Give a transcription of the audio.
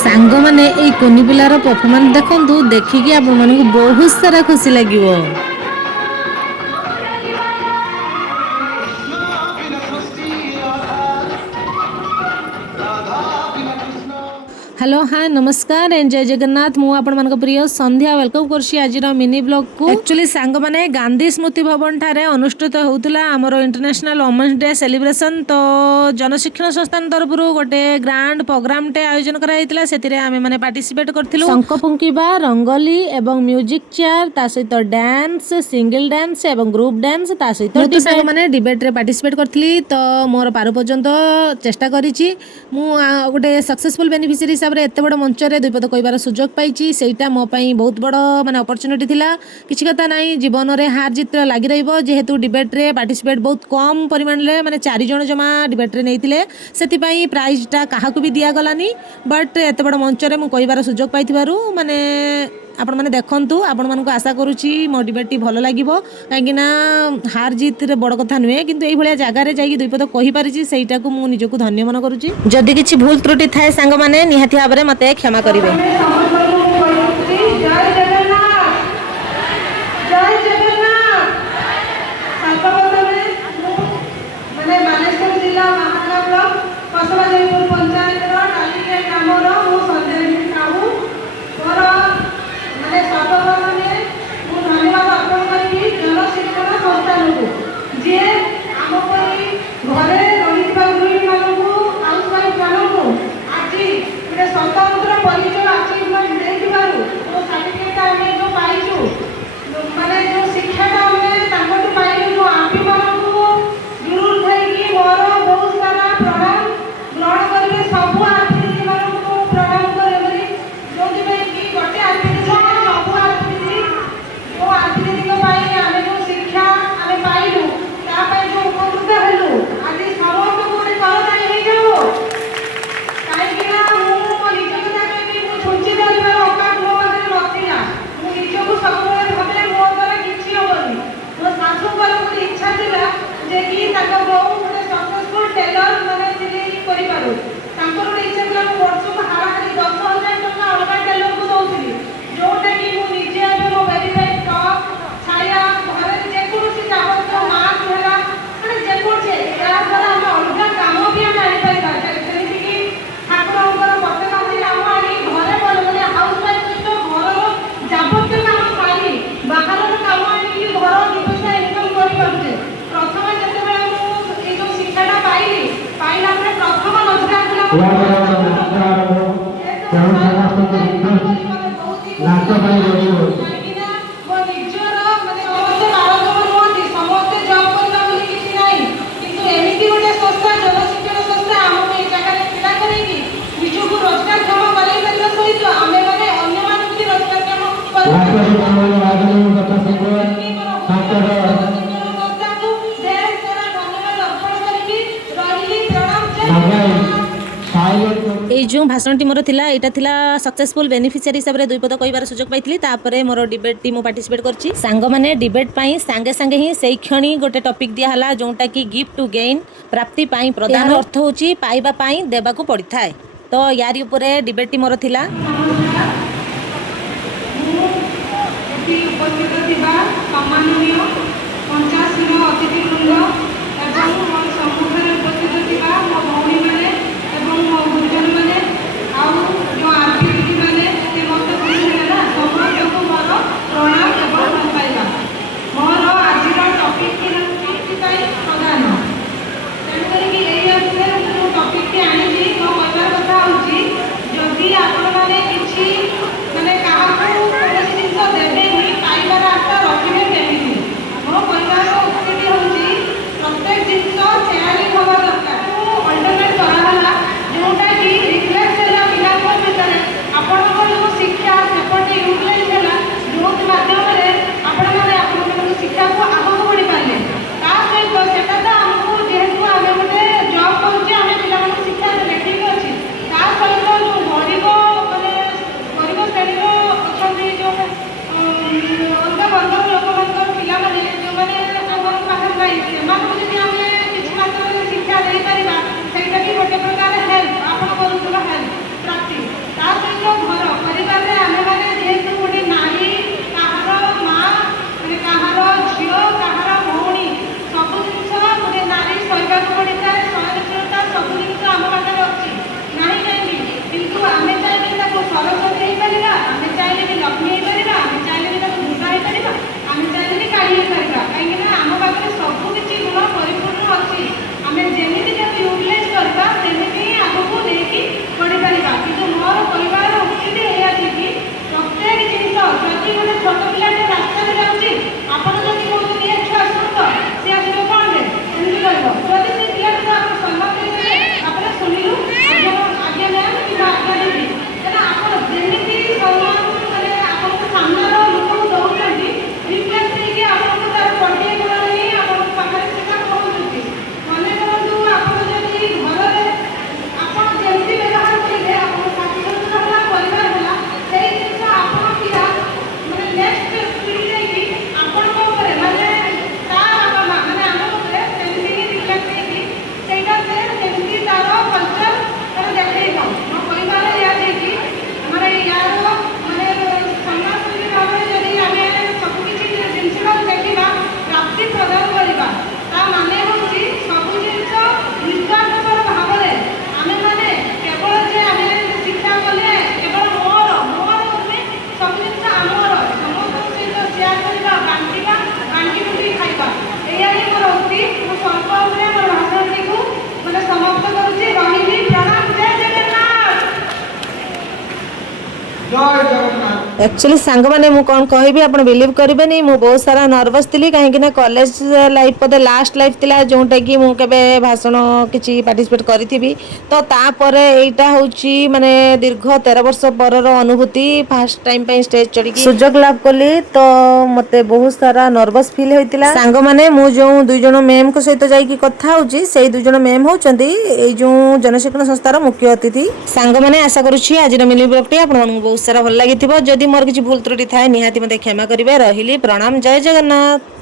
सांग मैंने कुनी पिलार परफॉर्मेंस देखु देखिकी आपण मानक बहुत सारा खुशी लगे। हेलो हाय नमस्कार एंड जय जगन्नाथ मु आपण मन प्रिय संध्या वेलकम करसी आज मिनी ब्लॉग को। एक्चुअली सांग माने गांधी स्मृति भवन ठारे अनुष्ठित होउतला हमर इंटरनेशनल वुमेन्स डे सेलिब्रेशन। तो जनशिक्षण संस्थान तरफ गोटे ग्रांड प्रोग्राम टे आयोजन करा हितला सेतिरे आमे माने पार्टिसिपेट करथिलु। शंख फुंकीबा रंगोली एवं म्यूजिक चेयर ता सहित डांस सिंगल डांस एवं ग्रुप डांस ता सहित तो सांग माने डिबेट रे पार्टिसिपेट करथिली। तो मोर पारो पर्यंत चेष्टा करिछि मु गोटे सक्सेसफुल बेनिफिशियरी हिसाब रे एते बड़ मंच रे दुई पद कहबार सुजोग पाइछि सेटा मो पई बहुत बड़ माने अपॉर्चुनिटी थिला। किछि कथा नाही जीवन रे हार जीत लागि रहइबो जेहेतु डिबेट रे पार्टिसिपेट बहुत कम परिमाण रे माने 4 जण जमा डिबेट रे नेइतिले सेति पई प्राइज टा काहाकु भी दिया गलानी। बट एते बड़ मंच रे मु कहबार सुजोग पाइथिबारु माने आपण माने देखंतु आपण मानक आशा करूची मो डिबेट भल लागिवो काहेकि ना हार जीत रे बड़ कथा नुहे किंतु एई भलिया जागा रे जाई दुई पद कहि परिची सेटा को मु निजको धन्य मन करूची। जदि किछि भूल त्रुटि थाए सांग माने निहाती भाबरे मते क्षमा करिवे। जो भाषण मोर थिला एटा थिला सक्सेसफुल बेनिफिशियरी हिसाब रे दुई पद कहबार सुजोग पाइथिली। तापरे मोर डिबेट टी मु पार्टिसिपेट करछि। सांग माने डिबेट पई संगे संगे ही सेई खणी गोटे टॉपिक दिया हला जोंटा की गिफ्ट टू गेन प्राप्ति पई प्रदान अर्थ होची पाइबा पई देबा को पड़ी थाए। तो यारी ऊपर डिबेट टी मोर थिला। एक्चुअली सांग मैंने मु कौन कहबी आप बिलीव करेंगे मु बहुत सारा नर्वस थी कहीं कॉलेज लाइफ बोधे लास्ट लाइफ थिला जोटा कि मुझे भाषण किसी पार्टिसिपेट करी तो तापर एटा होची माने दीर्घ 13 वर्ष पर अनुभूति फर्स्ट टाइम पे स्टेज चढ़ी सुजोग लाभ कली तो मते बहुत सारा नर्वस फील होता सांग मैंने मु जो दुई जन मैम को सहित जाइए कथा होची से दुई जन मैम होचंती ए जो जनशिक्षण संस्थार मुख्य अतिथि सांग मैंने आशा करुच्ची आज मिनी ब्लॉग टी आपन बहुत सारा भल लगी जदि मोर किसी भूल त्रुटि थाए निहाती मते क्षमा करेंगे रही प्रणाम जय जगन्नाथ।